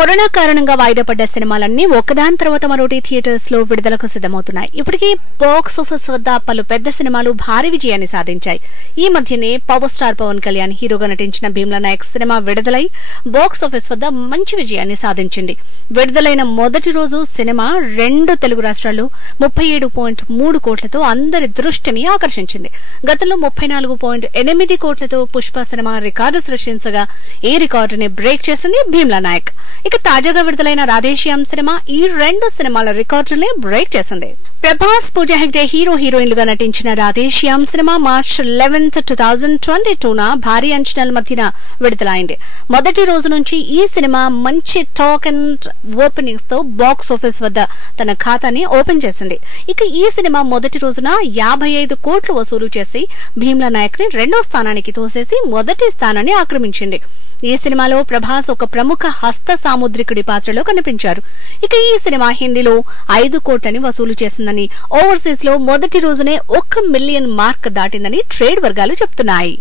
Corona కారణంగా వాయిదా పడ్డ సినిమాలన్నీ ఒకదాని తర్వాత మరోటి థియేటర్స్ లో విడుదలకు సిద్దమవుతున్నాయి. ఇప్పటికే బాక్స్ ఆఫీస్ వద్ద పలు పెద్ద సినిమాలు భారీ విజయాన్ని సాధించాయి. ఈ మధ్యనే పవర్ స్టార్ పవన్ కళ్యాణ్ హీరోగా నటించిన భీమ్లా నాయక్ సినిమా విడుదలై బాక్స్ ఆఫీస్ వద్ద మంచి విజయాన్ని సాధించింది. విడుదలైన మొదటి రోజు సినిమా 2 తెలుగు రాష్ట్రాల్లో 37.3 కోట్లతో అందరి దృష్టిని ఆకర్షించింది. గతంలో 34.8 కోట్లతో పుష్ప సినిమా రికార్డు సృష్టించగా ఈ రికార్డుని బ్రేక్ చేసింది భీమ్లా నాయక్. ఇక తాజాగా విడుదలైన రాధేశ్యామ్ సినిమా ఈ 2 సినిమాల రికార్డులే బ్రేక్ చేసింది. ప్రభాస్, పూజా హెగ్డే హీరోయిన్లుగా నటించిన రాధేశ్యామ్ సినిమా మార్చ్ 11, 2022న భారీ అంచనాల మధ్యన విడుదలైంది. మొదటి రోజు నుంచి ఈ సినిమా మంచి టాక్ అండ్ ఓపెనింగ్స్ తో బాక్స్ ఆఫీస్ వద్ద తన ఖాతాని ఓపెన్ చేసింది. ఇక ఈ సినిమా మొదటి రోజున 55 కోట్లు వసూలు చేసి భీమ్లా నాయక్ ని 2వ స్థానానికి తోసేసి మొదటి స్థానాన్ని ఆక్రమించింది. ఈ సినిమాలో ప్రభాస్ ఒక ప్రముఖ హస్త సాముద్రికుడి పాత్రలో కనిపించారు. ఇక ఈ సినిమా హిందీలో 5 కోట్లని వసూలు చేసిందని, ఓవర్సీస్ లో మొదటి రోజునే 1 మిలియన్ మార్క్ దాటిందని ట్రేడ్ వర్గాలు చెప్తున్నాయి.